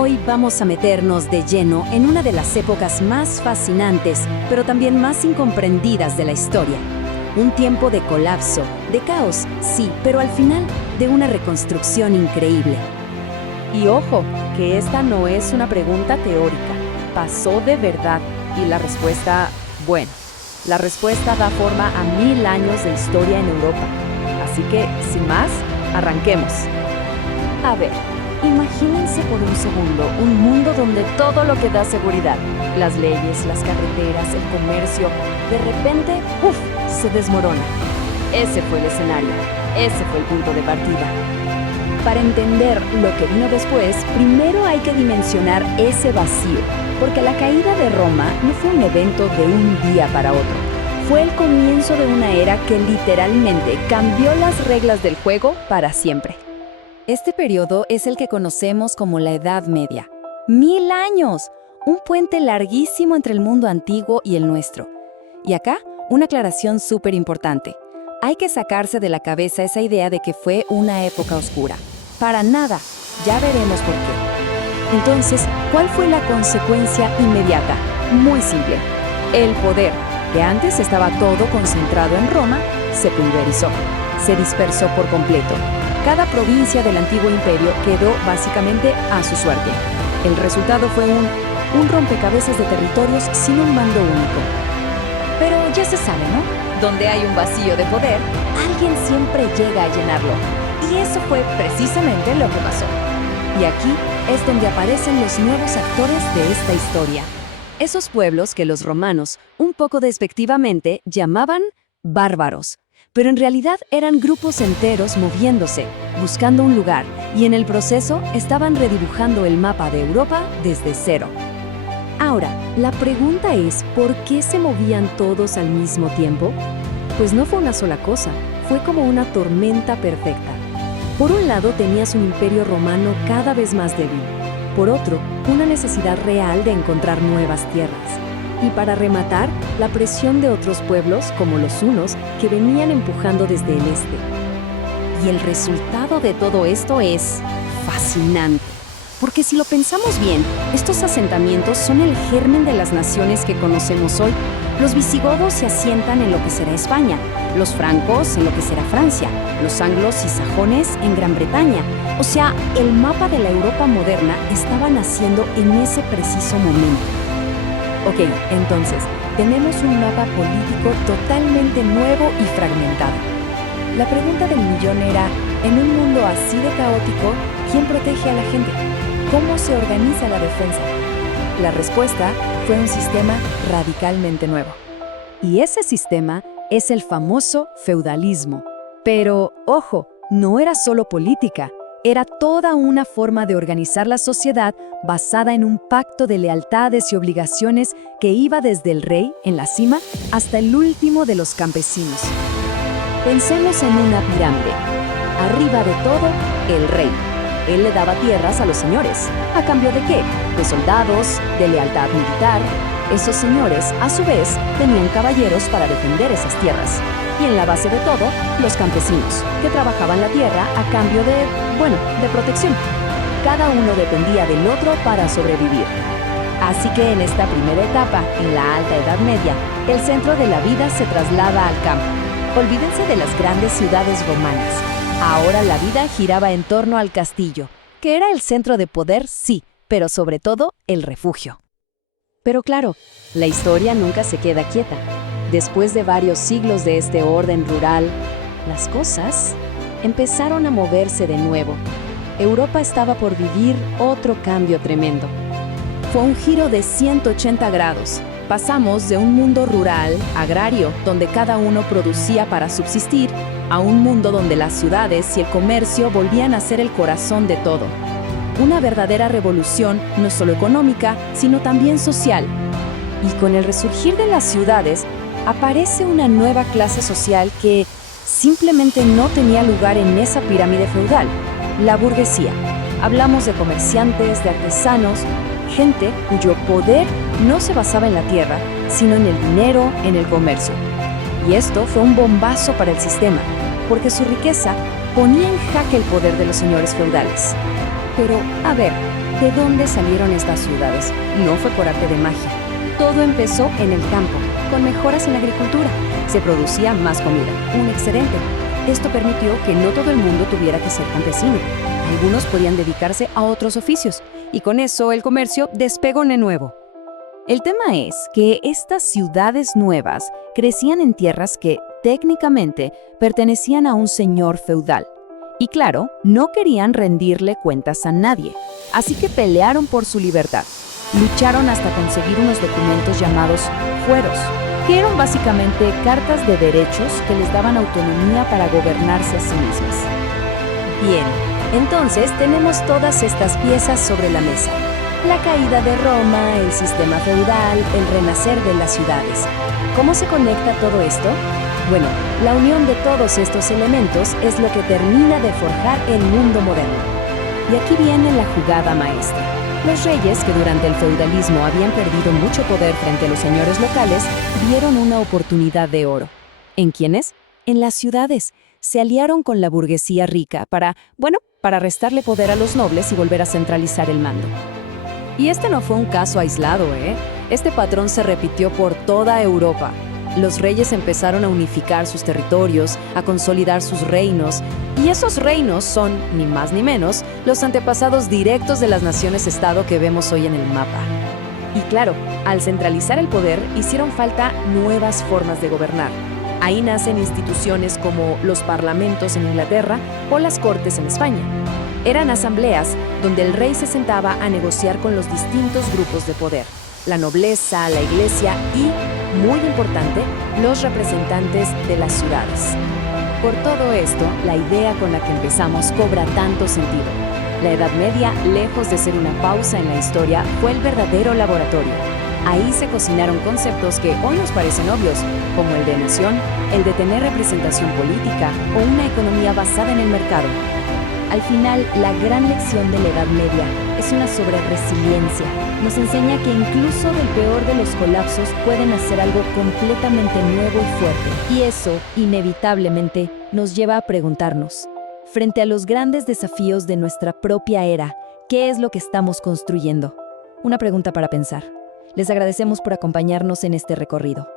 Hoy vamos a meternos de lleno en una de las épocas más fascinantes, pero también más incomprendidas de la historia. Un tiempo de colapso, de caos, sí, pero al final de una reconstrucción increíble. Y ojo, que esta no es una pregunta teórica, pasó de verdad. Y la respuesta, bueno, la respuesta da forma a 1000 años de historia en Europa. Así que, sin más, arranquemos. A ver, imagínense por un segundo un mundo donde todo lo que da seguridad, las leyes, las carreteras, el comercio, de repente, ¡uf!, se desmorona. Ese fue el escenario, ese fue el punto de partida. Para entender lo que vino después, primero hay que dimensionar ese vacío, porque la caída de Roma no fue un evento de un día para otro. Fue el comienzo de una era que literalmente cambió las reglas del juego para siempre. Este periodo es el que conocemos como la Edad Media. 1000 años, un puente larguísimo entre el mundo antiguo y el nuestro. Y acá, una aclaración súper importante. Hay que sacarse de la cabeza esa idea de que fue una época oscura. Para nada, ya veremos por qué. Entonces, ¿cuál fue la consecuencia inmediata? Muy simple. El poder, que antes estaba todo concentrado en Roma, se pulverizó, se dispersó por completo. Cada provincia del antiguo imperio quedó básicamente a su suerte. El resultado fue un rompecabezas de territorios sin un mando único. Pero ya se sabe, ¿no? Donde hay un vacío de poder, alguien siempre llega a llenarlo. Y eso fue precisamente lo que pasó. Y aquí es donde aparecen los nuevos actores de esta historia. Esos pueblos que los romanos, un poco despectivamente, llamaban bárbaros. Pero en realidad eran grupos enteros moviéndose, buscando un lugar, y en el proceso estaban redibujando el mapa de Europa desde cero. Ahora, la pregunta es, ¿por qué se movían todos al mismo tiempo? Pues no fue una sola cosa, fue como una tormenta perfecta. Por un lado tenías un imperio romano cada vez más débil, por otro, una necesidad real de encontrar nuevas tierras. Y para rematar, la presión de otros pueblos, como los hunos, que venían empujando desde el este. Y el resultado de todo esto es fascinante. Porque si lo pensamos bien, estos asentamientos son el germen de las naciones que conocemos hoy. Los visigodos se asientan en lo que será España, los francos en lo que será Francia, los anglos y sajones en Gran Bretaña. O sea, el mapa de la Europa moderna estaba naciendo en ese preciso momento. Ok, entonces, tenemos un mapa político totalmente nuevo y fragmentado. La pregunta del millón era, en un mundo así de caótico, ¿quién protege a la gente? ¿Cómo se organiza la defensa? La respuesta fue un sistema radicalmente nuevo. Y ese sistema es el famoso feudalismo. Pero, ojo, no era solo política. Era toda una forma de organizar la sociedad basada en un pacto de lealtades y obligaciones que iba desde el rey, en la cima, hasta el último de los campesinos. Pensemos en una pirámide. Arriba de todo, el rey. Él le daba tierras a los señores. ¿A cambio de qué? De soldados, de lealtad militar. Esos señores, a su vez, tenían caballeros para defender esas tierras. Y en la base de todo, los campesinos, que trabajaban la tierra a cambio de protección. Cada uno dependía del otro para sobrevivir. Así que en esta primera etapa, en la Alta Edad Media, el centro de la vida se traslada al campo. Olvídense de las grandes ciudades romanas. Ahora la vida giraba en torno al castillo, que era el centro de poder, sí, pero sobre todo el refugio. Pero claro, la historia nunca se queda quieta. Después de varios siglos de este orden rural, las cosas empezaron a moverse de nuevo. Europa estaba por vivir otro cambio tremendo. Fue un giro de 180 grados. Pasamos de un mundo rural, agrario, donde cada uno producía para subsistir, a un mundo donde las ciudades y el comercio volvían a ser el corazón de todo. Una verdadera revolución, no solo económica, sino también social. Y con el resurgir de las ciudades, aparece una nueva clase social que simplemente no tenía lugar en esa pirámide feudal, la burguesía. Hablamos de comerciantes, de artesanos, gente cuyo poder no se basaba en la tierra, sino en el dinero, en el comercio. Y esto fue un bombazo para el sistema, porque su riqueza ponía en jaque el poder de los señores feudales. Pero, a ver, ¿de dónde salieron estas ciudades? No fue por arte de magia. Todo empezó en el campo, con mejoras en la agricultura. Se producía más comida, un excedente. Esto permitió que no todo el mundo tuviera que ser campesino. Algunos podían dedicarse a otros oficios, y con eso el comercio despegó de nuevo. El tema es que estas ciudades nuevas crecían en tierras que, técnicamente, pertenecían a un señor feudal. Y claro, no querían rendirle cuentas a nadie, así que pelearon por su libertad. Lucharon hasta conseguir unos documentos llamados fueros, que eran básicamente cartas de derechos que les daban autonomía para gobernarse a sí mismas. Bien, entonces tenemos todas estas piezas sobre la mesa. La caída de Roma, el sistema feudal, el renacer de las ciudades. ¿Cómo se conecta todo esto? Bueno, la unión de todos estos elementos es lo que termina de forjar el mundo moderno. Y aquí viene la jugada maestra. Los reyes, que durante el feudalismo habían perdido mucho poder frente a los señores locales, vieron una oportunidad de oro. ¿En quiénes? En las ciudades. Se aliaron con la burguesía rica para restarle poder a los nobles y volver a centralizar el mando. Y este no fue un caso aislado, ¿eh? Este patrón se repitió por toda Europa. Los reyes empezaron a unificar sus territorios, a consolidar sus reinos, y esos reinos son, ni más ni menos, los antepasados directos de las naciones-estado que vemos hoy en el mapa. Y claro, al centralizar el poder, hicieron falta nuevas formas de gobernar. Ahí nacen instituciones como los parlamentos en Inglaterra o las cortes en España. Eran asambleas donde el rey se sentaba a negociar con los distintos grupos de poder, la nobleza, la iglesia y, muy importante, los representantes de las ciudades. Por todo esto, la idea con la que empezamos cobra tanto sentido. La Edad Media, lejos de ser una pausa en la historia, fue el verdadero laboratorio. Ahí se cocinaron conceptos que hoy nos parecen obvios, como el de nación, el de tener representación política o una economía basada en el mercado. Al final, la gran lección de la Edad Media es una sobre resiliencia. Nos enseña que incluso del peor de los colapsos pueden hacer algo completamente nuevo y fuerte. Y eso, inevitablemente, nos lleva a preguntarnos, frente a los grandes desafíos de nuestra propia era, ¿qué es lo que estamos construyendo? Una pregunta para pensar. Les agradecemos por acompañarnos en este recorrido.